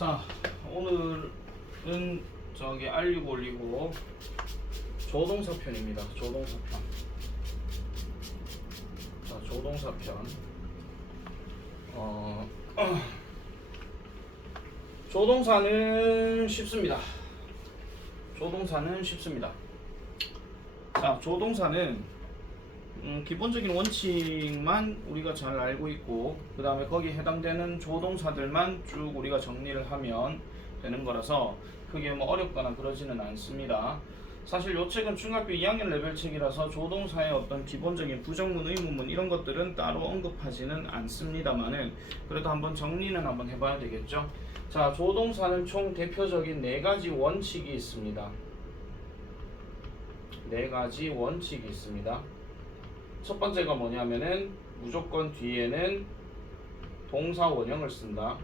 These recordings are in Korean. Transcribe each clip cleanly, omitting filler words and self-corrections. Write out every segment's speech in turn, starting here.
자, 오늘은 저기 알리고 올리고 조동사 편입니다. 조동사 편. 자, 조동사 편. 조동사는 쉽습니다. 조동사는 쉽습니다. 자, 조동사는 기본적인 원칙만 우리가 잘 알고 있고, 그 다음에 거기에 해당되는 조동사들만 쭉 우리가 정리를 하면 되는 거라서 크게 뭐 어렵거나 그러지는 않습니다. 사실 요 책은 중학교 2학년 레벨 책이라서 조동사의 어떤 기본적인 부정문, 의문문 이런 것들은 따로 언급하지는 않습니다만은 그래도 한번 정리는 한번 해봐야 되겠죠. 자, 조동사는 총 대표적인 4가지 원칙이 있습니다. 4가지 원칙이 있습니다. 첫 번째가 뭐냐면은 무조건 뒤에는 동사 원형을 쓴다.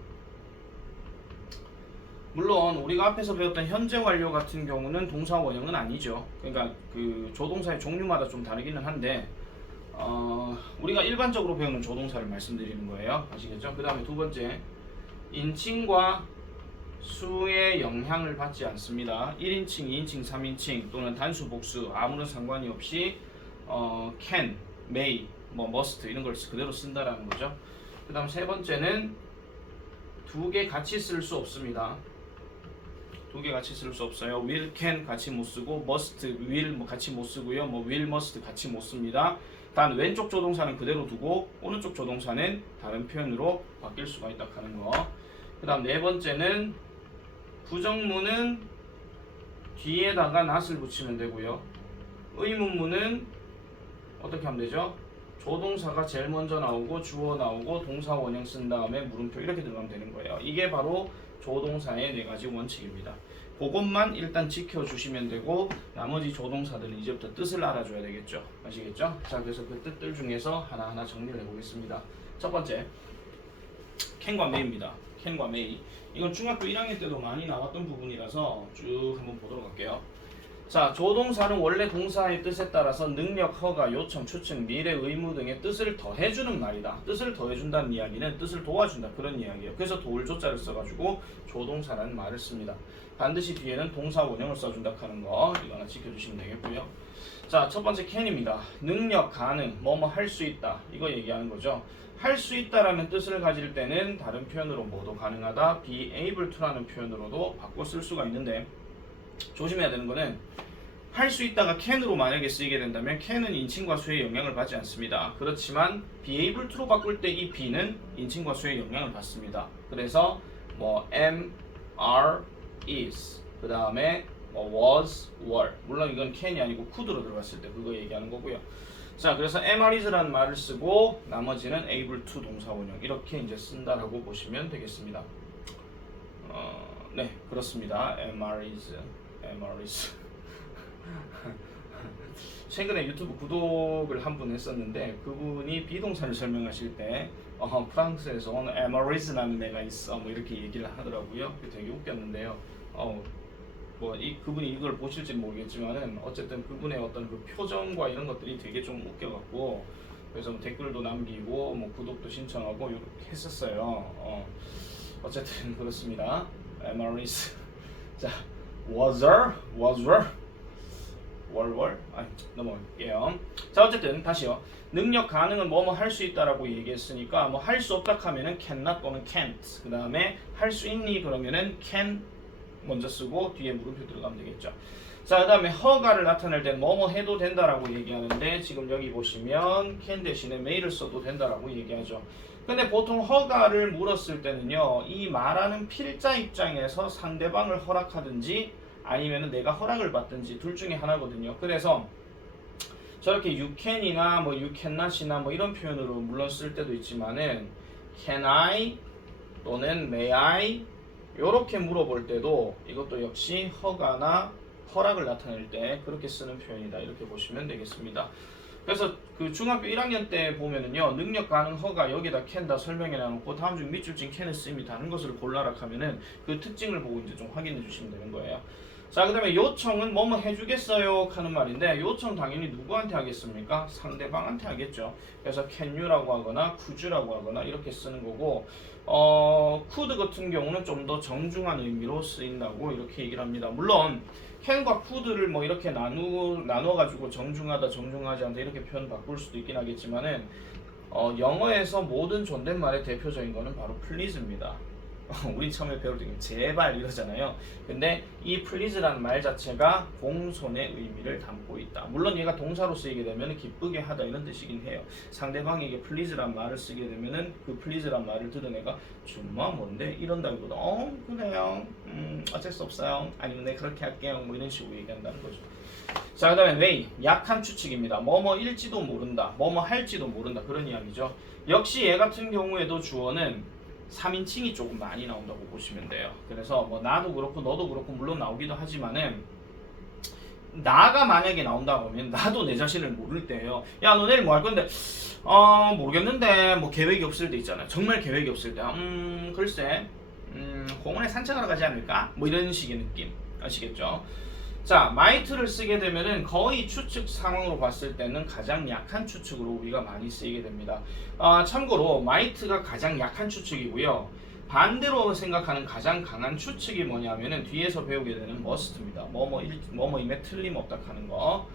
물론 우리가 앞에서 배웠던 현재 완료 같은 경우는 동사 원형은 아니죠. 그러니까 그 조동사의 종류마다 좀 다르기는 한데 우리가 일반적으로 배우는 조동사를 말씀드리는 거예요. 아시겠죠? 그 다음에 두 번째, 인칭과 수의 영향을 받지 않습니다. 1인칭, 2인칭, 3인칭 또는 단수, 복수 아무런 상관이 없이 can, may, 뭐 must 이런 걸 그대로 쓴다라는 거죠. 그 다음 세 번째는 두 개 같이 쓸 수 없습니다. 두 개 같이 쓸 수 없어요. will, can 같이 못 쓰고 must, will 뭐 같이 못 쓰고요. 뭐 will, must 같이 못 씁니다. 단 왼쪽 조동사는 그대로 두고 오른쪽 조동사는 다른 표현으로 바뀔 수가 있다 하는 거. 그 다음 네 번째는 부정문은 뒤에다가 not을 붙이면 되고요. 의문문은 어떻게 하면 되죠? 조동사가 제일 먼저 나오고 주어 나오고 동사 원형 쓴 다음에 물음표 이렇게 들어가면 되는 거예요. 이게 바로 조동사의 4가지 원칙입니다. 그것만 일단 지켜주시면 되고 나머지 조동사들은 이제부터 뜻을 알아줘야 되겠죠. 아시겠죠? 자, 그래서 그 뜻들 중에서 하나하나 정리를 해보겠습니다. 첫 번째, can과 may입니다. can과 may. 이건 중학교 1학년 때도 많이 나왔던 부분이라서 쭉 한번 보도록 할게요. 자, 조동사는 원래 동사의 뜻에 따라서 능력, 허가, 요청, 추측, 미래, 의무 등의 뜻을 더해주는 말이다. 뜻을 더해준다는 이야기는 뜻을 도와준다 그런 이야기예요. 그래서 도울 조자를 써가지고 조동사라는 말을 씁니다. 반드시 뒤에는 동사 원형을 써준다 하는 거 이거 하나 지켜주시면 되겠고요. 자, 첫 번째 can입니다. 능력, 가능, 뭐뭐 할 수 있다 이거 얘기하는 거죠. 할 수 있다라는 뜻을 가질 때는 다른 표현으로 뭐도 가능하다, be able to라는 표현으로도 바꿔 쓸 수가 있는데 조심해야 되는 거는 할 수 있다가 can으로 만약에 쓰이게 된다면 can은 인칭과 수의 영향을 받지 않습니다. 그렇지만 be able to로 바꿀 때 이 be는 인칭과 수의 영향을 받습니다. 그래서 뭐 am, are, is 그 다음에 뭐 was, were 물론 이건 can이 아니고 could로 들어갔을 때 그거 얘기하는 거고요. 자, 그래서 am, are, is라는 말을 쓰고 나머지는 able to 동사 원형 이렇게 이제 쓴다라고 보시면 되겠습니다. 네, 그렇습니다. am, are, is 최근에 유튜브 구독을 한 분 했었는데 그분이 비동사를 설명하실 때 프랑스에서 오늘 에머리즈라는 애가 있어 뭐 이렇게 얘기를 하더라고요. 되게 웃겼는데요. 그분이 이걸 보실지 모르겠지만은 어쨌든 그분의 어떤 그 표정과 이런 것들이 되게 좀 웃겨갖고 그래서 뭐 댓글도 남기고 뭐 구독도 신청하고 이렇게 했었어요. 어쨌든 그렇습니다. 에머리즈. 자, was were 넘어갈게요. 자, 어쨌든 다시요. 능력, 가능은 뭐뭐 할 수 있다라고 얘기했으니까 뭐 할 수 없다 하면은 cannot 또는 can't. 그 다음에 할 수 있니 그러면은 can 먼저 쓰고 뒤에 물음표 들어가면 되겠죠. 자, 그 다음에 허가를 나타낼 때 뭐뭐 해도 된다라고 얘기하는데 지금 여기 보시면 can 대신에 may를 써도 된다라고 얘기하죠. 근데 보통 허가를 물었을 때는요, 이 말하는 필자 입장에서 상대방을 허락하든지 아니면은 내가 허락을 받든지 둘 중에 하나거든요. 그래서 저렇게 you can이나 뭐 you cannot이나 뭐 이런 표현으로 물론 쓸 때도 있지만은 can I 또는 may I 요렇게 물어볼 때도 이것도 역시 허가나 허락을 나타낼 때 그렇게 쓰는 표현이다 이렇게 보시면 되겠습니다. 그래서 그 중학교 1학년 때 보면은요, 능력, 가능, 허가 여기다 can 다 설명해 놔놓고 다음 중 밑줄 진 can의 쓰임이 다른 것을 골라라 하면은 그 특징을 보고 이제 좀 확인해 주시면 되는 거예요. 자, 그 다음에 요청은 뭐뭐 해주겠어요 하는 말인데 요청 당연히 누구한테 하겠습니까? 상대방한테 하겠죠. 그래서 can you라고 하거나 could you라고 하거나 이렇게 쓰는 거고 could 같은 경우는 좀 더 정중한 의미로 쓰인다고 이렇게 얘기를 합니다. 물론 can과 could를 뭐 이렇게 나눠가지고 정중하다 정중하지 않다 이렇게 표현 바꿀 수도 있긴 하겠지만은 영어에서 모든 존댓말의 대표적인 거는 바로 please입니다. 우린 처음에 배울 때 제발 이러잖아요. 근데 이 please라는 말 자체가 공손의 의미를 담고 있다. 물론 얘가 동사로 쓰이게 되면 기쁘게 하다 이런 뜻이긴 해요. 상대방에게 please라는 말을 쓰게 되면은 그 please라는 말을 들은 애가 정말 뭔데 이런다기보다 그래요. 어쩔 수 없어요. 아니면 네 그렇게 할게요. 뭐 이런 식으로 얘기한다는 거죠. 자, 그 다음에 way, 약한 추측입니다. 뭐뭐일지도 모른다, 뭐뭐 할지도 모른다 그런 이야기죠. 역시 얘 같은 경우에도 주어는 3인칭이 조금 많이 나온다고 보시면 돼요. 그래서 뭐 나도 그렇고 너도 그렇고 물론 나오기도 하지만은 나가 만약에 나온다고 하면 나도 내 자신을 모를 때예요. 야, 너 내일 뭐 할 건데? 모르겠는데 뭐 계획이 없을 때 있잖아요. 정말 계획이 없을 때 글쎄 공원에 산책하러 가지 않을까? 뭐 이런 식의 느낌 아시겠죠? 자, might를 쓰게 되면은 거의 추측 상황으로 봤을 때는 가장 약한 추측으로 우리가 많이 쓰이게 됩니다. 참고로 might가 가장 약한 추측이고요. 반대로 생각하는 가장 강한 추측이 뭐냐면은 뒤에서 배우게 되는 must입니다. 뭐뭐임에 틀림없다 하는 거.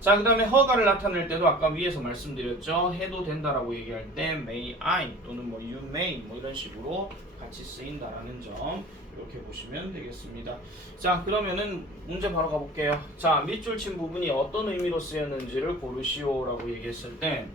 자, 그 다음에 허가를 나타낼 때도 아까 위에서 말씀드렸죠. 해도 된다라고 얘기할 때 may I 또는 뭐 you may 뭐 이런 식으로 같이 쓰인다라는 점 이렇게 보시면 되겠습니다. 자, 그러면은 문제 바로 가볼게요. 자, 밑줄 친 부분이 어떤 의미로 쓰였는지를 고르시오라고 얘기했을 때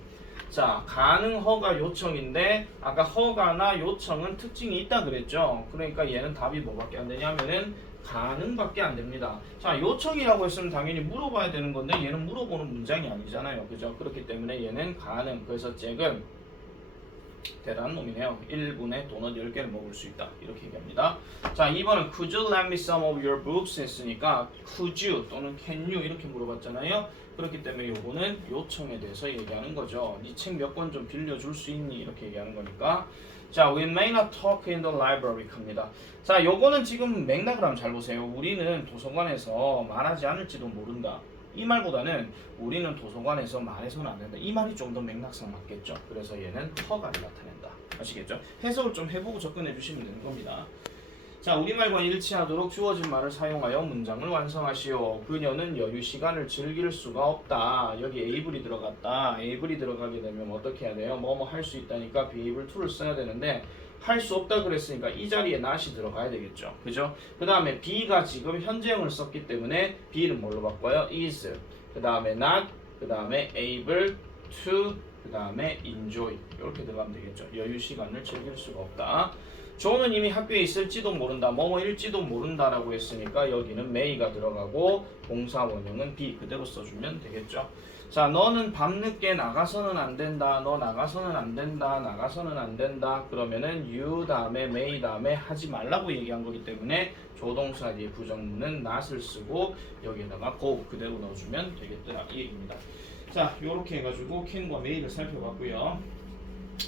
자, 가능, 허가, 요청인데 아까 허가나 요청은 특징이 있다 그랬죠. 그러니까 얘는 답이 뭐밖에 안 되냐면은 가능밖에 안 됩니다. 자, 요청이라고 했으면 당연히 물어봐야 되는 건데 얘는 물어보는 문장이 아니잖아요. 그죠? 그렇기 때문에 얘는 가능. 그래서 잭은 대단한 놈이네요. 1분에 도넛 10개를 먹을 수 있다. 이렇게 얘기합니다. 자, 2번은 Could you lend me some of your books? 했으니까 Could you 또는 Can you 이렇게 물어봤잖아요. 그렇기 때문에 요거는 요청에 대해서 얘기하는 거죠. 네 책 몇 권 좀 빌려줄 수 있니? 이렇게 얘기하는 거니까. 자, we may not talk in the library 합니다. 자, 요거는 지금 맥락을 한번 잘 보세요. 우리는 도서관에서 말하지 않을지도 모른다. 이 말보다는 우리는 도서관에서 말해서는 안 된다. 이 말이 좀 더 맥락상 맞겠죠. 그래서 얘는 허가를 나타낸다. 아시겠죠? 해석을 좀 해보고 접근해 주시면 되는 겁니다. 자, 우리말과 일치하도록 주어진 말을 사용하여 문장을 완성하시오. 그녀는 여유 시간을 즐길 수가 없다. 여기 able이 들어갔다. able이 들어가게 되면 어떻게 해야 돼요? 뭐뭐 할 수 있다니까 be able to를 써야 되는데 할 수 없다 그랬으니까 이 자리에 not이 들어가야 되겠죠. 그죠? 그 다음에 be가 지금 현재형을 썼기 때문에 be는 뭘로 바꿔요? is. 그 다음에 not. 그 다음에 able to. 그 다음에 enjoy. 이렇게 들어가면 되겠죠. 여유 시간을 즐길 수가 없다. 조는 이미 학교에 있을지도 모른다. 뭐뭐일지도 모른다라고 했으니까 여기는 may가 들어가고 동사 원형은 be 그대로 써주면 되겠죠. 자, 너는 밤늦게 나가서는 안 된다. 너 나가서는 안 된다. 나가서는 안 된다. 그러면은 you 다음에 may 다음에 하지 말라고 얘기한 거기 때문에 조동사 뒤에 부정문은 not을 쓰고 여기에다가 go 그대로 넣어주면 되겠더라 이 얘기입니다. 자, 요렇게 해가지고 can과 may를 살펴봤고요.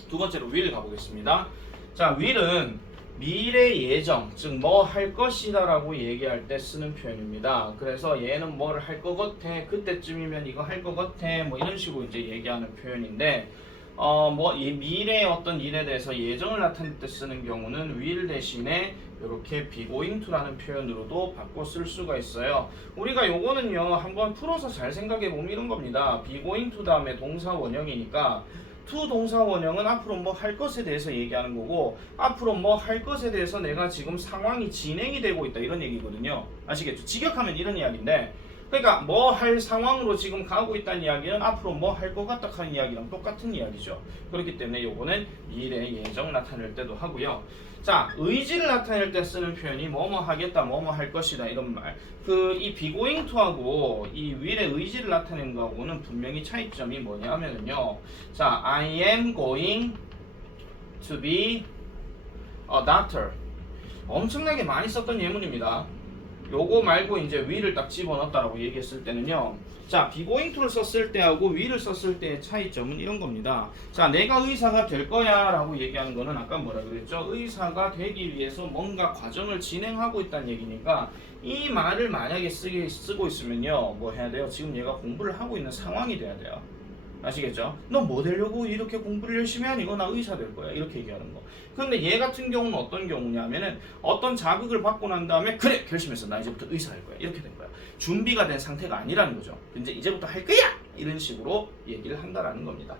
두 번째로 will 가보겠습니다. 자, will은 미래 예정, 즉 뭐 할 것이다 라고 얘기할 때 쓰는 표현입니다. 그래서 얘는 뭐를 할 것 같아, 그때쯤이면 이거 할 것 같아, 뭐 이런 식으로 이제 얘기하는 표현인데 뭐 이 미래의 어떤 일에 대해서 예정을 나타낼 때 쓰는 경우는 will 대신에 이렇게 be going to라는 표현으로도 바꿔 쓸 수가 있어요. 우리가 요거는요 한번 풀어서 잘 생각해 보면 이런 겁니다. be going to 다음에 동사 원형이니까 to 동사 원형은 앞으로 뭐 할 것에 대해서 얘기하는 거고 앞으로 뭐 할 것에 대해서 내가 지금 상황이 진행이 되고 있다 이런 얘기거든요. 아시겠죠? 직역하면 이런 이야기인데 그러니까 뭐 할 상황으로 지금 가고 있다는 이야기는 앞으로 뭐 할 것 같다 하는 이야기랑 똑같은 이야기죠. 그렇기 때문에 요거는 미래 예정 나타낼 때도 하고요. 자, 의지를 나타낼 때 쓰는 표현이 뭐뭐 하겠다, 뭐뭐 할 것이다 이런 말. 그 이 be going to하고 이 will의 의지를 나타내는 거하고는 분명히 차이점이 뭐냐면요. 자, I am going to be a doctor. 엄청나게 많이 썼던 예문입니다. 요거 말고 이제 will을 딱 집어넣었다라고 얘기했을 때는요. 자, be going to를 썼을 때하고 will을 썼을 때의 차이점은 이런 겁니다. 자, 내가 의사가 될 거야 라고 얘기하는 거는 아까 뭐라 그랬죠? 의사가 되기 위해서 뭔가 과정을 진행하고 있다는 얘기니까 이 말을 만약에 쓰고 있으면요. 뭐 해야 돼요? 지금 얘가 공부를 하고 있는 상황이 돼야 돼요. 아시겠죠? 너 뭐 되려고 이렇게 공부를 열심히 하니? 나 의사 될 거야. 이렇게 얘기하는 거. 근데 얘 같은 경우는 어떤 경우냐면은 어떤 자극을 받고 난 다음에 그래! 결심했어. 나 이제부터 의사 할 거야. 이렇게 된 거야. 준비가 된 상태가 아니라는 거죠. 이제부터 할 거야! 이런 식으로 얘기를 한다라는 겁니다.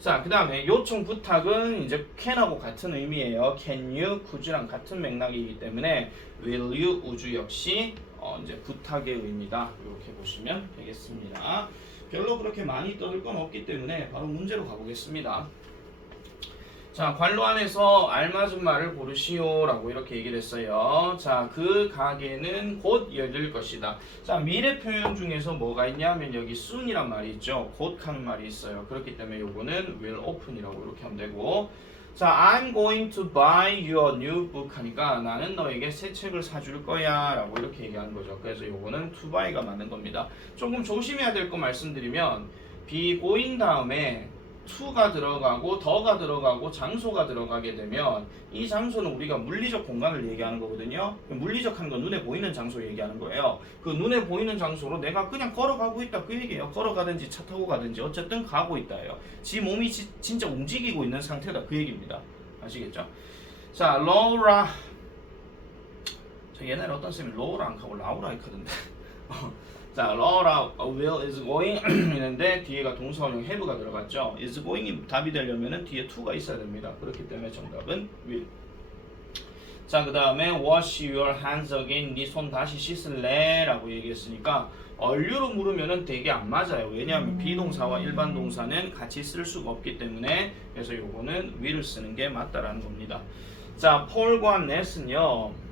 자, 그 다음에 요청 부탁은 이제 can하고 같은 의미예요. can you, could랑 같은 맥락이기 때문에 will you, would 역시 이제 부탁의 의미다. 이렇게 보시면 되겠습니다. 별로 그렇게 많이 떠들 건 없기 때문에 바로 문제로 가보겠습니다. 자, 관로 안에서 알맞은 말을 고르시오 라고 이렇게 얘기를 했어요. 자, 그 가게는 곧 열릴 것이다. 자, 미래 표현 중에서 뭐가 있냐면 여기 soon이란 말이 있죠. 곧 하는 말이 있어요. 그렇기 때문에 요거는 will open이라고 이렇게 하면 되고, 자, I'm going to buy you a new book 하니까 나는 너에게 새 책을 사줄 거야 라고 이렇게 얘기하는 거죠. 그래서 요거는 to buy가 맞는 겁니다. 조금 조심해야 될 거 말씀드리면 be going 다음에 to가 들어가고 더가 들어가고 장소가 들어가게 되면 이 장소는 우리가 물리적 공간을 얘기하는 거거든요. 물리적 하는 건 눈에 보이는 장소 얘기하는 거예요. 그 눈에 보이는 장소로 내가 그냥 걸어가고 있다 그 얘기예요. 걸어가든지 차 타고 가든지 어쨌든 가고 있다예요. 지 몸이 진짜 움직이고 있는 상태다 그 얘기입니다. 아시겠죠? 자, 로라. 저 옛날에 어떤 쌤이 로라 안 하고 라우라 하던데. 자, Laura will is going 있는데 뒤에가 동사원형 have가 들어갔죠. is going이 답이 되려면은 뒤에 to가 있어야 됩니다. 그렇기 때문에 정답은 will. 자, 그 다음에 wash your hands again. 네 손 다시 씻을래? 라고 얘기했으니까 얼류로 물으면은 되게 안 맞아요. 왜냐하면 비동사와 일반 동사는 같이 쓸 수가 없기 때문에 그래서 요거는 will을 쓰는 게 맞다라는 겁니다. 자, 폴과 넷은요.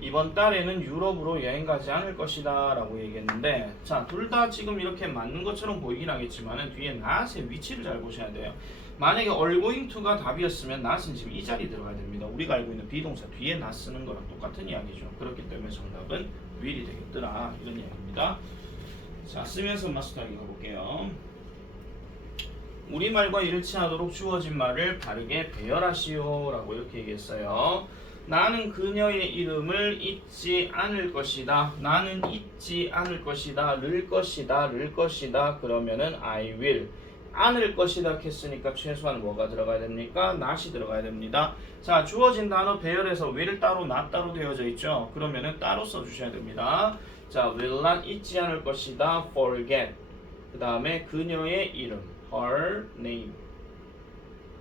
이번 달에는 유럽으로 여행 가지 않을 것이다 라고 얘기했는데, 자, 둘 다 지금 이렇게 맞는 것처럼 보이긴 하겠지만 뒤에 not의 위치를 잘 보셔야 돼요. 만약에 all going to가 답이었으면 not은 지금 이 자리에 들어가야 됩니다. 우리가 알고 있는 비동사 뒤에 not 쓰는 거랑 똑같은 이야기죠. 그렇기 때문에 정답은 will이 되겠더라 이런 이야기입니다. 자, 쓰면서 마스터하기 가볼게요. 우리말과 일치하도록 주어진 말을 바르게 배열하시오 라고 이렇게 얘기했어요. 나는 그녀의 이름을 잊지 않을 것이다. 나는 잊지 않을 것이다. 를 것이다. 를 것이다. 그러면은 I will. 않을 것이다 했으니까 최소한 뭐가 들어가야 됩니까? not이 들어가야 됩니다. 자, 주어진 단어 배열에서 will 따로 not 따로 되어져 있죠. 그러면은 따로 써주셔야 됩니다. 자, will not 잊지 않을 것이다. forget. 그 다음에 그녀의 이름 her name.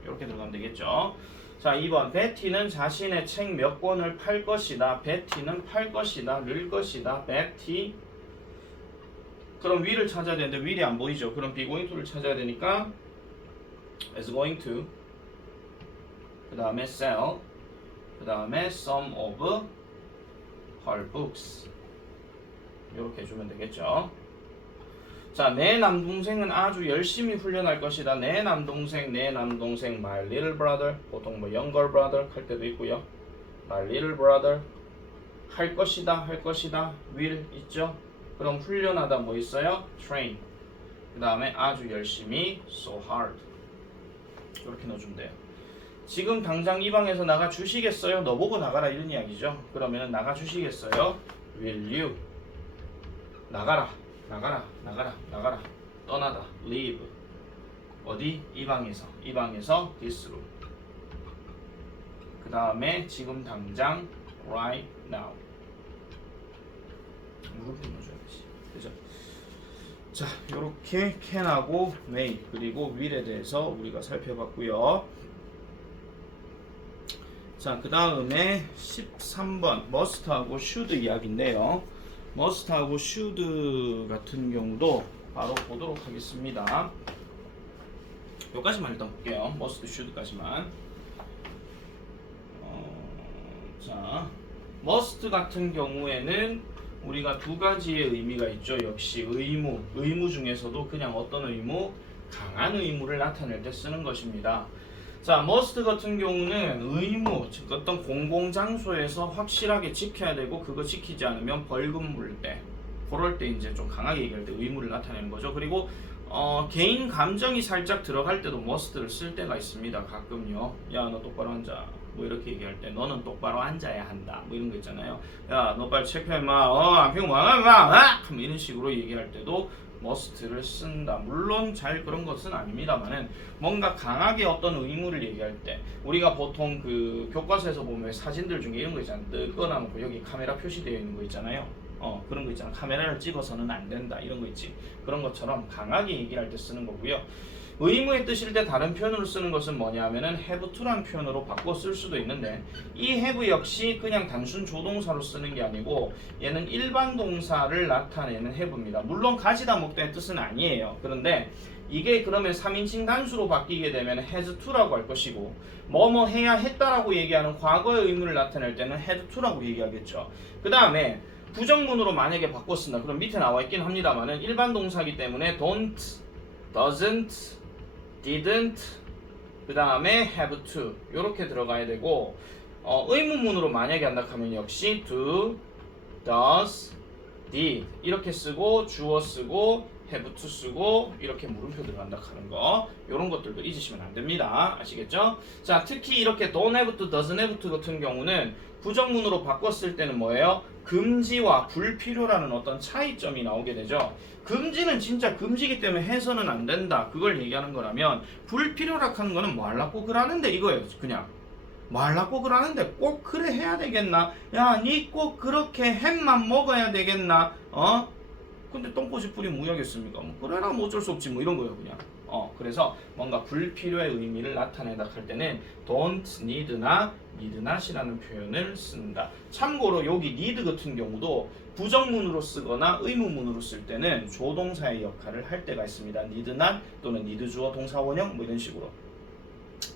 이렇게 들어가면 되겠죠. 자, 2번 베티는 자신의 책 몇 권을 팔 것이다. 베티는 팔 것이다. 를 것이다. 베티. 그럼 will을 찾아야 되는데 will이 안 보이죠. 그럼 be going to를 찾아야 되니까 is going to. 그 다음에 sell. 그 다음에 some of her books. 이렇게 해주면 되겠죠. 자, 내 남동생은 아주 열심히 훈련할 것이다. 내 남동생, my little brother. 보통 뭐 younger brother 할 때도 있고요. my little brother. 할 것이다, will 있죠. 그럼 훈련하다 뭐 있어요? train. 그 다음에 아주 열심히, so hard. 이렇게 넣어주면 돼요. 지금 당장 이 방에서 나가 주시겠어요? 너 보고 나가라 이런 이야기죠. 그러면 나가 주시겠어요? will you. 나가라. 떠나다. leave. 어디? 이 방에서 this room. 그 다음에 지금 당장 right now. 무릎에 넣어줘야지. 그죠? 자, 요렇게 can하고 may 그리고 will에 대해서 우리가 살펴봤고요. 자, 그 다음에 13번 must하고 should 이야기인데요. must하고 should 같은 경우도 바로 보도록 하겠습니다. 여기까지만 일단 볼게요. must, should까지만. 자, must 같은 경우에는 우리가 두 가지의 의미가 있죠. 역시 의무 중에서도 그냥 어떤 의무? 강한 의무를 나타낼 때 쓰는 것입니다. 자, must 같은 경우는 의무, 즉 어떤 공공장소에서 확실하게 지켜야 되고 그거 지키지 않으면 벌금 물 때, 그럴 때 이제 좀 강하게 얘기할 때 의무를 나타내는 거죠. 그리고 개인 감정이 살짝 들어갈 때도 must를 쓸 때가 있습니다. 가끔요. 야, 너 똑바로 앉아. 뭐 이렇게 얘기할 때 너는 똑바로 앉아야 한다. 뭐 이런 거 있잖아요. 야, 너 빨리 체크해 마. 안 피고 뭐야, 마. 이런 식으로 얘기할 때도 must를 쓴다. 물론 잘 그런 것은 아닙니다만은 뭔가 강하게 어떤 의무를 얘기할 때 우리가 보통 그 교과서에서 보면 사진들 중에 이런 거 있잖아요. 뜨거나 놓고 여기 카메라 표시되어 있는 거 있잖아요. 그런 거 있잖아. 카메라를 찍어서는 안 된다. 이런 거 있지. 그런 것처럼 강하게 얘기를 할 때 쓰는 거고요. 의무의 뜻일 때 다른 표현으로 쓰는 것은 뭐냐면은 have to라는 표현으로 바꿔 쓸 수도 있는데 이 have 역시 그냥 단순 조동사로 쓰는 게 아니고 얘는 일반 동사를 나타내는 have입니다. 물론 가지다 먹다의 뜻은 아니에요. 그런데 이게 그러면 3인칭 단수로 바뀌게 되면 has to라고 할 것이고 뭐뭐 해야 했다라고 얘기하는 과거의 의무를 나타낼 때는 had to라고 얘기하겠죠. 그 다음에 부정문으로 만약에 바꿔 쓴다. 그럼 밑에 나와 있긴 합니다만은 일반 동사이기 때문에 don't, doesn't, didn't, 그 다음에 have to 이렇게 들어가야 되고 의문문으로 만약에 한다 하면 역시 do, does, did 이렇게 쓰고 주어 쓰고 have to 쓰고 이렇게 물음표 들어간다 하는 거 이런 것들도 잊으시면 안 됩니다. 아시겠죠? 자, 특히 이렇게 don't have to, doesn't have to 같은 경우는 부정문으로 바꿨을 때는 뭐예요? 금지와 불필요라는 어떤 차이점이 나오게 되죠. 금지는 진짜 금지기 때문에 해서는 안 된다. 그걸 얘기하는 거라면 불필요라 하는 거는 뭐 하려고 그러는데 이거예요. 그냥 뭐 하려고 그러는데 꼭 그래 해야 되겠나? 야, 니 꼭 그렇게 햄만 먹어야 되겠나? 근데 똥꼬시 뿌리면 무야겠습니까? 뭐 그래라 뭐 어쩔 수 없지 뭐 이런 거예요 그냥. 그래서 뭔가 불필요의 의미를 나타내다 할 때는 don't need나 need not이라는 표현을 쓴다. 참고로 여기 need 같은 경우도 부정문으로 쓰거나 의문문으로 쓸 때는 조동사의 역할을 할 때가 있습니다. need not 또는 need 주어 동사 원형 뭐 이런 식으로.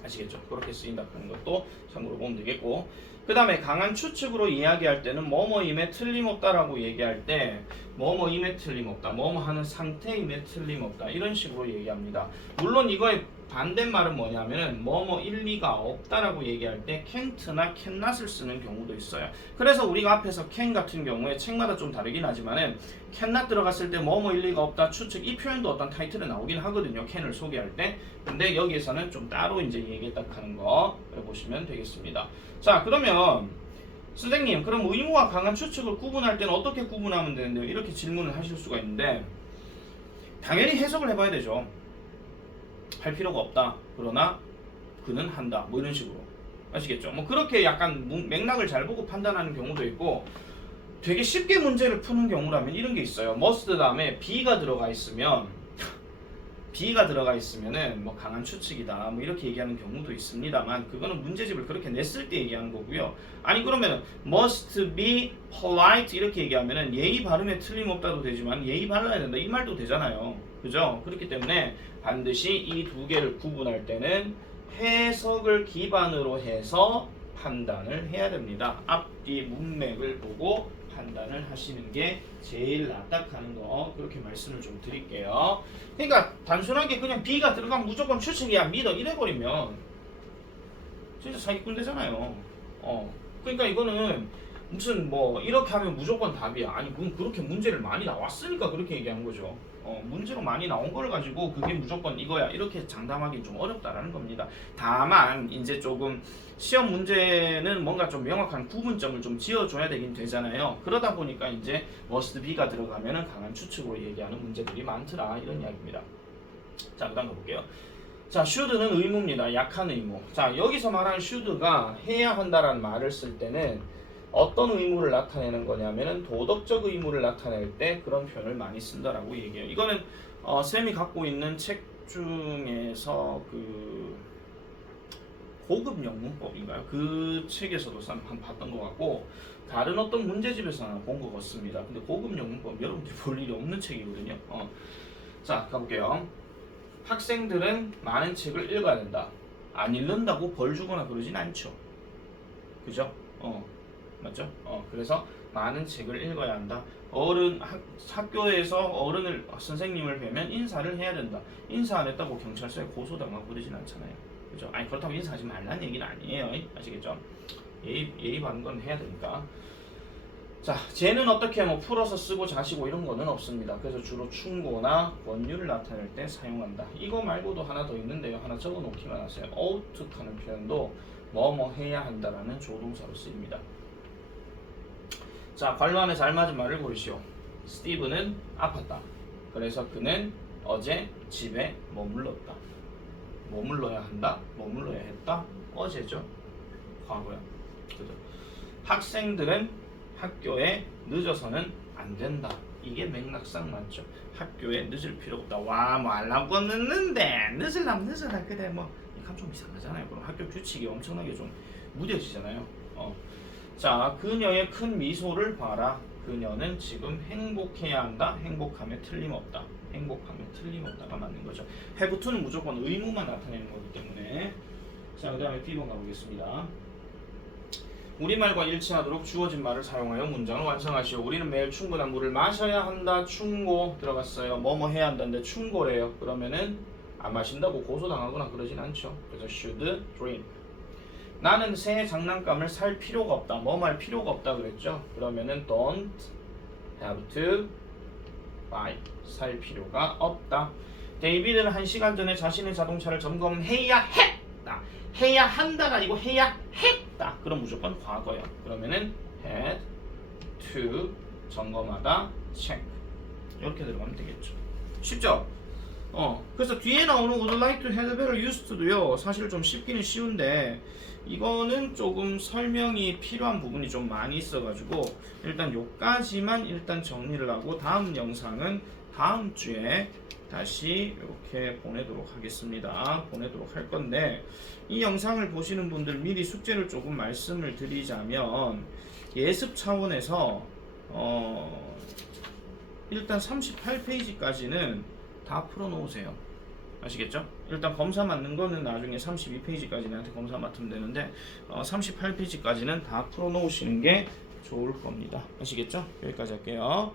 아시겠죠? 그렇게 쓰인다 하는 것도 참고로 보면 되겠고 그 다음에 강한 추측으로 이야기할 때는 뭐뭐임에 틀림없다라고 얘기할 때 뭐뭐임에 틀림없다, 뭐뭐 하는 상태임에 틀림없다 이런 식으로 얘기합니다. 물론 이거의 반대말은 뭐냐면은 뭐뭐 일리가 없다라고 얘기할 때 can't나 cannot을 쓰는 경우도 있어요. 그래서 우리가 앞에서 can 같은 경우에 책마다 좀 다르긴 하지만은 cannot 들어갔을 때 뭐뭐 일리가 없다 추측 이 표현도 어떤 타이틀에 나오긴 하거든요. can을 소개할 때. 근데 여기에서는 좀 따로 이제 얘기했다 하는 거 보시면 되겠습니다. 자, 그러면 선생님 그럼 의무와 강한 추측을 구분할 때는 어떻게 구분하면 되는데요? 이렇게 질문을 하실 수가 있는데 당연히 해석을 해봐야 되죠. 할 필요가 없다. 그러나 그는 한다. 뭐 이런 식으로. 아시겠죠? 뭐 그렇게 약간 맥락을 잘 보고 판단하는 경우도 있고 되게 쉽게 문제를 푸는 경우라면 이런 게 있어요. must 다음에 be가 들어가 있으면 는 뭐 강한 추측이다 뭐 이렇게 얘기하는 경우도 있습니다만 그거는 문제집을 그렇게 냈을 때 얘기하는 거고요. 아니 그러면 must be polite 이렇게 얘기하면은 예의 발음에 틀림없다도 되지만 예의 발라야 된다 이 말도 되잖아요. 그죠? 그렇기 때문에 반드시 이 두 개를 구분할 때는 해석을 기반으로 해서 판단을 해야 됩니다. 앞뒤 문맥을 보고 판단을 하시는 게 제일 낫다 하는 거 그렇게 말씀을 좀 드릴게요. 그러니까 단순하게 그냥 B가 들어가면 무조건 추측이야 믿어 이래버리면 진짜 사기꾼 되잖아요. 그러니까 이거는 무슨 뭐 이렇게 하면 무조건 답이야. 아니 그건 그렇게 문제를 많이 나왔으니까 그렇게 얘기하는 거죠. 문제로 많이 나온 걸 가지고 그게 무조건 이거야 이렇게 장담하기 좀 어렵다라는 겁니다. 다만 이제 조금 시험 문제는 뭔가 좀 명확한 구분점을 좀 지어줘야 되긴 되잖아요. 그러다 보니까 이제 must be가 들어가면은 강한 추측으로 얘기하는 문제들이 많더라 이런 이야기입니다. 자, 그다음 가볼게요. 자, should는 의무입니다. 약한 의무. 자, 여기서 말하는 should가 해야 한다라는 말을 쓸 때는 어떤 의무를 나타내는 거냐면은 도덕적 의무를 나타낼 때 그런 표현을 많이 쓴다라고 얘기해요. 이거는 쌤이 갖고 있는 책 중에서 그 고급 영문법인가요? 그 책에서도 한번 봤던 것 같고 다른 어떤 문제집에서 하나 본 것 같습니다. 근데 고급 영문법 여러분들이 볼 일이 없는 책이거든요. 자, 가볼게요. 학생들은 많은 책을 읽어야 된다. 안 읽는다고 벌 주거나 그러진 않죠. 그죠? 맞죠? 그래서 많은 책을 읽어야 한다. 학교에서 선생님을 뵈면 인사를 해야 된다. 인사 안 했다고 경찰서에 고소당하고 그러진 않잖아요. 그죠? 아니 그렇다고 인사하지 말라는 얘기는 아니에요. 아시겠죠? 예의 바른 건 해야 되니까. 자, 쟤는 어떻게 뭐 풀어서 쓰고 자시고 이런 거는 없습니다. 그래서 주로 충고나 권유를 나타낼 때 사용한다. 이거 말고도 하나 더 있는데요. 하나 적어 놓기만 하세요. ought 하는 표현도 뭐뭐 해야 한다라는 조동사로 쓰입니다. 자, 관로 안에 잘 맞은 말을 고르시오. 스티브는 아팠다. 그래서 그는 어제 집에 머물렀다. 머물러야 한다. 머물러야 했다. 어제죠. 과거야. 그죠? 학생들은 학교에 늦어서는 안 된다. 이게 맥락상 맞죠. 학교에 늦을 필요 없다. 와, 뭐 알라고 늦는데 늦으려면 늦어라. 그래 뭐 이건 좀 이상하잖아요. 그럼 학교 규칙이 엄청나게 좀 무뎌지잖아요. 자, 그녀의 큰 미소를 봐라. 그녀는 지금 행복해야 한다. 행복하면 틀림없다. 행복하면 틀림없다가 맞는 거죠. have to는 무조건 의무만 나타내는 거기 때문에. 자, 그 다음에 B번 가보겠습니다. 우리말과 일치하도록 주어진 말을 사용하여 문장을 완성하시오. 우리는 매일 충분한 물을 마셔야 한다. 충고 들어갔어요. 뭐뭐 해야 한다는데 충고래요. 그러면은 안 마신다고 고소당하거나 그러진 않죠. 그래서 should drink. 나는 새 장난감을 살 필요가 없다. 뭐 말 필요가 없다 그랬죠. 그러면은 don't have to buy. 살 필요가 없다. 데이비드는 1시간 전에 자신의 자동차를 점검해야 했다. 해야 한다가 아니고 해야 했다. 그럼 무조건 과거요. 그러면은 had to 점검하다 check 이렇게 들어가면 되겠죠. 쉽죠? 그래서 뒤에 나오는 would like to have better used to도요. 사실 좀 쉽기는 쉬운데 이거는 조금 설명이 필요한 부분이 좀 많이 있어가지고 일단 요까지만 일단 정리를 하고 다음 영상은 다음 주에 다시 이렇게 보내도록 하겠습니다. 보내도록 할 건데 이 영상을 보시는 분들 미리 숙제를 조금 말씀을 드리자면 예습 차원에서 일단 38페이지까지는 다 풀어놓으세요. 아시겠죠? 일단 검사 맞는 거는 나중에 32페이지까지 나한테 검사 맡으면 되는데 38페이지까지는 다 풀어놓으시는 게 좋을 겁니다. 아시겠죠? 여기까지 할게요.